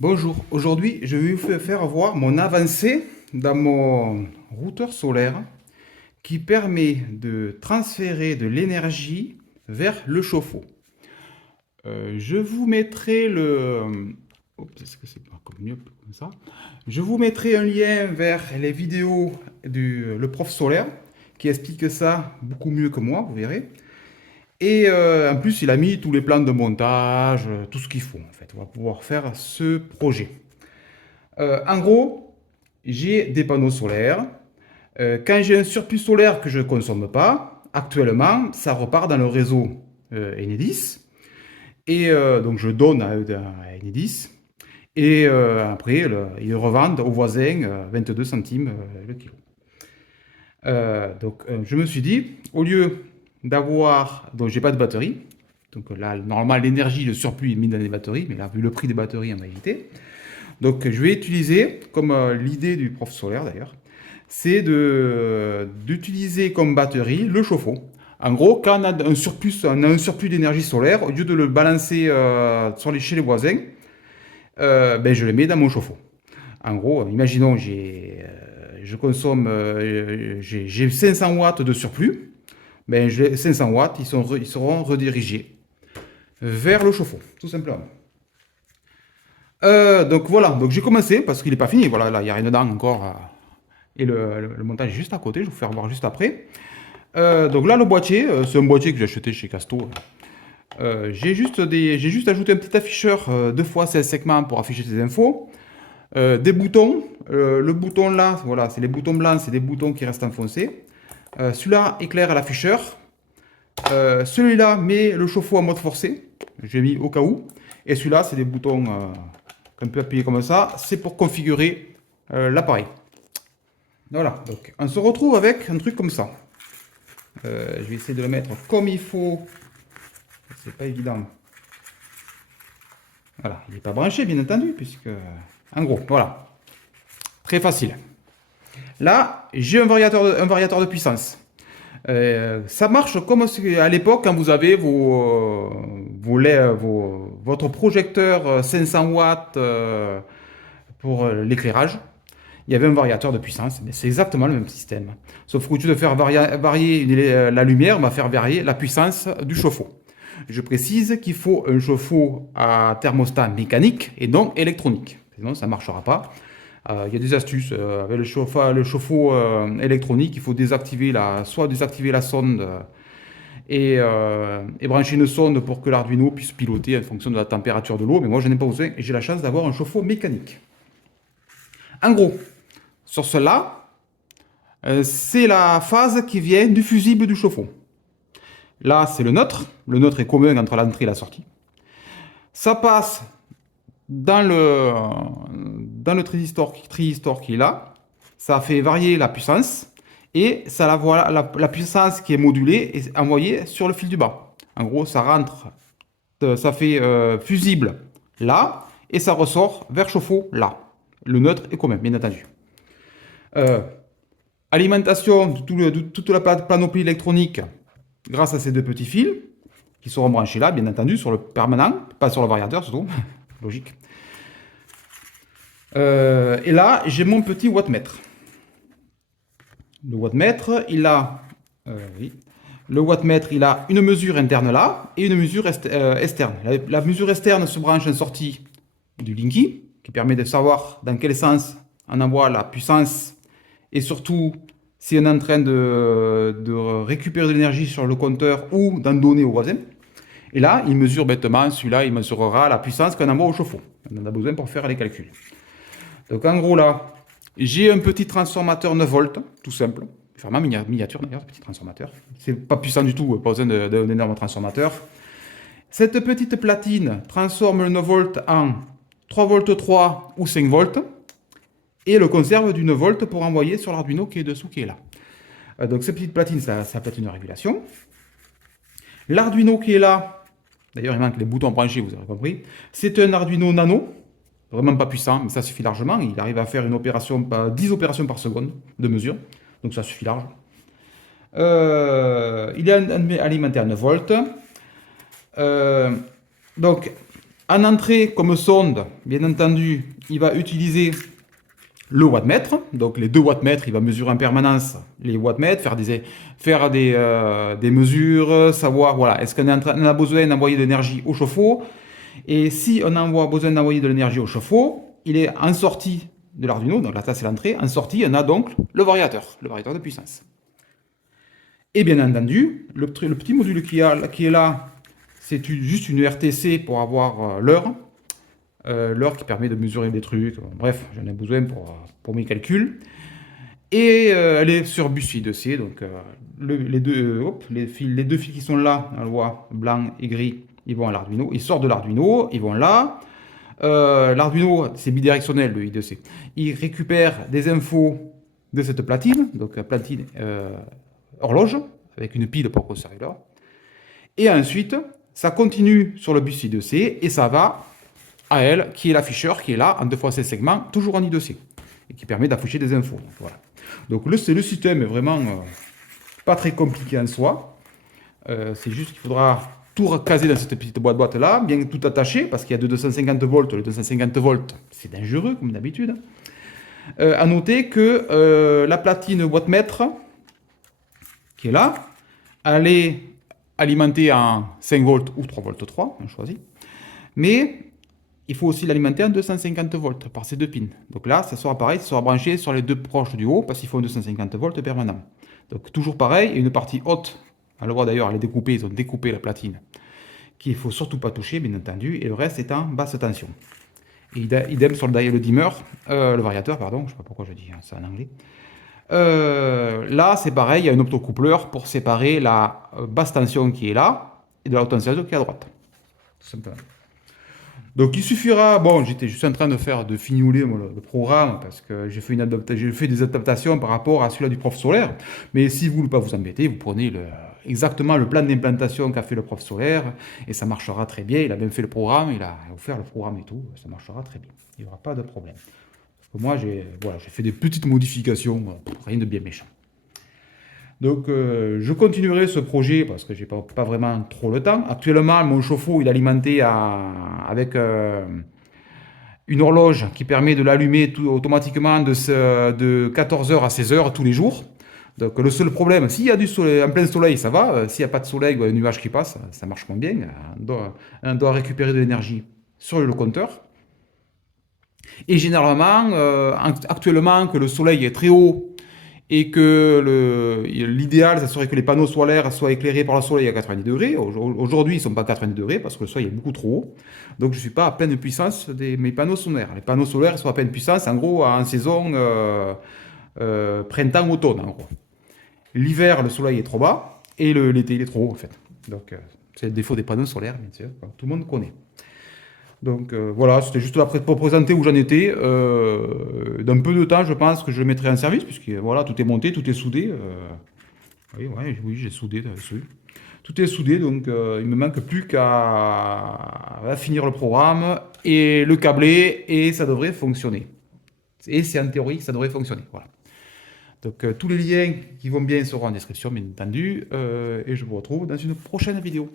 Bonjour, aujourd'hui je vais vous faire voir mon avancée dans mon routeur solaire qui permet de transférer de l'énergie vers le chauffe-eau. Je vous mettrai le... Oups, est-ce que c'est pas comme mieux comme ça? Je vous mettrai un lien vers les vidéos du le prof solaire qui explique ça beaucoup mieux que moi, vous verrez. Et en plus, il a mis tous les plans de montage, tout ce qu'il faut en fait. On va pouvoir faire ce projet. En gros, j'ai des panneaux solaires. Quand j'ai un surplus solaire que je ne consomme pas, actuellement, ça repart dans le réseau Enedis. Et donc, je donne à Enedis. Et après, ils revendent aux voisins 22 centimes le kilo. Je me suis dit, au lieu d'avoir... Donc, j'ai pas de batterie. Donc là, normalement, l'énergie, le surplus est mis dans les batteries. Mais là, vu le prix des batteries, on va éviter. Donc, je vais utiliser, comme l'idée du prof solaire d'ailleurs, c'est d'utiliser comme batterie le chauffe-eau. En gros, quand on a un surplus d'énergie solaire, au lieu de le balancer chez les voisins, ben, je le mets dans mon chauffe-eau. En gros, imaginons, je consomme, j'ai 500 watts de surplus, ben, 500 watts, ils seront redirigés vers le chauffe-eau, tout simplement. Donc voilà, donc j'ai commencé parce qu'il n'est pas fini. Voilà, là il y a rien dedans encore. Et le montage est juste à côté, je vais vous faire voir juste après. Donc là le boîtier, c'est un boîtier que j'ai acheté chez Casto. J'ai juste ajouté un petit afficheur 2 fois 16 segments pour afficher des infos. Des boutons. Le bouton là, voilà, c'est les boutons blancs, c'est des boutons qui restent enfoncés. Celui-là éclaire à l'afficheur. Celui-là met le chauffe-eau en mode forcé. J'ai mis au cas où. Et celui-là, c'est des boutons qu'on peut appuyer comme ça. C'est pour configurer l'appareil. Voilà. Donc, on se retrouve avec un truc comme ça. Je vais essayer de le mettre comme il faut. C'est pas évident. Voilà. Il n'est pas branché, bien entendu, puisque... En gros, voilà. Très facile. Là, j'ai un variateur de puissance. Ça marche comme à l'époque quand vous avez votre projecteur 500 watts pour l'éclairage. Il y avait un variateur de puissance, mais c'est exactement le même système. Sauf qu'au lieu de faire varier la lumière, on va faire varier la puissance du chauffe-eau. Je précise qu'il faut un chauffe-eau à thermostat mécanique et non électronique. Sinon, ça ne marchera pas. Il y a des astuces. Avec le chauffe-eau électronique, il faut soit désactiver la sonde et brancher une sonde pour que l'Arduino puisse piloter en fonction de la température de l'eau. Mais moi, je n'ai pas besoin et j'ai la chance d'avoir un chauffe-eau mécanique. En gros, sur cela, c'est la phase qui vient du fusible du chauffe-eau. Là, c'est le neutre. Le neutre est commun entre l'entrée et la sortie. Ça passe dans le transistor qui est là. Ça fait varier la puissance. Et ça la puissance qui est modulée est envoyée sur le fil du bas. En gros, ça rentre, ça fait fusible là. Et ça ressort vers chauffe-eau là. Le neutre est commun, bien entendu. Alimentation de toute la panoplie électronique grâce à ces deux petits fils qui seront branchés là, bien entendu, sur le permanent, pas sur le variateur surtout, logique. Et là, j'ai mon petit wattmètre. Le wattmètre, oui. Le wattmètre, il a une mesure interne là et une mesure externe. La mesure externe se branche en sortie du Linky, qui permet de savoir dans quel sens on envoie la puissance et surtout si on est en train de récupérer de l'énergie sur le compteur ou d'en donner au voisin. Et là, il mesure bêtement, celui-là, il mesurera la puissance qu'on envoie au chauffe-eau. On en a besoin pour faire les calculs. Donc en gros là, j'ai un petit transformateur 9 volts, tout simple. Vraiment miniature d'ailleurs, ce petit transformateur. C'est pas puissant du tout, pas besoin d'un énorme transformateur. Cette petite platine transforme le 9 volts en 3 volts 3 ou 5 volts et le conserve du 9 volts pour envoyer sur l'Arduino qui est dessous, qui est là. Donc cette petite platine, ça peut être une régulation. L'Arduino qui est là, d'ailleurs il manque les boutons branchés, vous avez compris, c'est un Arduino Nano, vraiment pas puissant, mais ça suffit largement. Il arrive à faire 10 opérations par seconde de mesure, donc ça suffit large. Il est alimenté à 9 volts. Donc En entrée, comme sonde, bien entendu, il va utiliser le wattmètre. Donc les deux wattmètres, il va mesurer en permanence les wattmètres, faire des mesures, savoir, voilà, est-ce qu'on a besoin d'envoyer de l'énergie au chauffe-eau. Et si on a besoin d'envoyer de l'énergie au chauffe-eau, il est en sortie de l'Arduino, donc là ça c'est l'entrée, en sortie on a donc le variateur de puissance. Et bien entendu, le petit module qui est là, c'est juste une RTC pour avoir l'heure. L'heure qui permet de mesurer des trucs. Bref, j'en ai besoin pour mes calculs. Et elle est sur bus I2C. Donc les deux fils qui sont là, on le voit, blanc et gris, ils vont à l'Arduino. Ils sortent de l'Arduino, ils vont là. L'Arduino, c'est bidirectionnel le I2C. Il récupère des infos de cette platine, donc la platine horloge, avec une pile pour conserver l'heure. Et ensuite, ça continue sur le bus I2C et ça va à elle, qui est l'afficheur, qui est là, en 2x16 segments, toujours en I2C, et qui permet d'afficher des infos. Donc, voilà. Donc le système est vraiment pas très compliqué en soi. C'est juste qu'il faudra tout caser dans cette petite boîte là, bien tout attacher, parce qu'il y a de 250 volts. Le 250 volts, c'est dangereux, comme d'habitude. À noter que la platine wattmètre, qui est là, elle est alimentée en 5 volts ou 3 volts 3, on choisit. Mais il faut aussi l'alimenter en 250 volts par ces deux pins. Donc là, ça sera pareil, ça sera branché sur les deux proches du haut, parce qu'il faut un 250 volts permanent. Donc toujours pareil, une partie haute, on le voit d'ailleurs, elle est découpée, ils ont découpé la platine, qu'il ne faut surtout pas toucher, bien entendu, et le reste est en basse tension. Et idem sur le dimmer, le variateur, pardon, je ne sais pas pourquoi je dis ça en anglais. Là, c'est pareil, il y a un optocoupleur pour séparer la basse tension qui est là, et de la haute tension qui est à droite. Tout simplement. Donc il suffira, bon, j'étais juste en train de fignoler le programme parce que j'ai fait des adaptations par rapport à celui-là du prof solaire. Mais si vous ne voulez pas vous embêter, vous prenez exactement le plan d'implantation qu'a fait le prof solaire et ça marchera très bien. Il a même fait le programme, il a offert le programme et tout, ça marchera très bien. Il n'y aura pas de problème. Parce que moi, j'ai fait des petites modifications, rien de bien méchant. Donc je continuerai ce projet parce que j'ai pas vraiment trop le temps. Actuellement, mon chauffe-eau il est alimenté avec une horloge qui permet de l'allumer automatiquement de 14h à 16h tous les jours. Donc le seul problème, s'il y a du soleil, en plein soleil, ça va. S'il n'y a pas de soleil ou un nuage qui passe, ça marche moins bien. On doit récupérer de l'énergie sur le compteur. Et généralement, actuellement, que le soleil est très haut et que l'idéal, ça serait que les panneaux solaires soient éclairés par le soleil à 90 degrés. Aujourd'hui, ils ne sont pas à 90 degrés parce que le soleil est beaucoup trop haut. Donc, je ne suis pas à pleine puissance de mes panneaux solaires. Les panneaux solaires sont à pleine puissance, en gros, en saison printemps-automne, en gros. L'hiver, le soleil est trop bas et l'été, il est trop haut, en fait. Donc, c'est le défaut des panneaux solaires, bien sûr. Tout le monde connaît. Donc voilà, c'était juste après pour présenter où j'en étais. Dans peu de temps, je pense que je le mettrai en service, puisque voilà, tout est monté, tout est soudé. Oui, j'ai soudé dessus. Tout est soudé, donc il me manque plus qu'à finir le programme et le câbler, et ça devrait fonctionner. Et c'est en théorie que ça devrait fonctionner. Voilà. Donc tous les liens qui vont bien seront en description, bien entendu, et je vous retrouve dans une prochaine vidéo.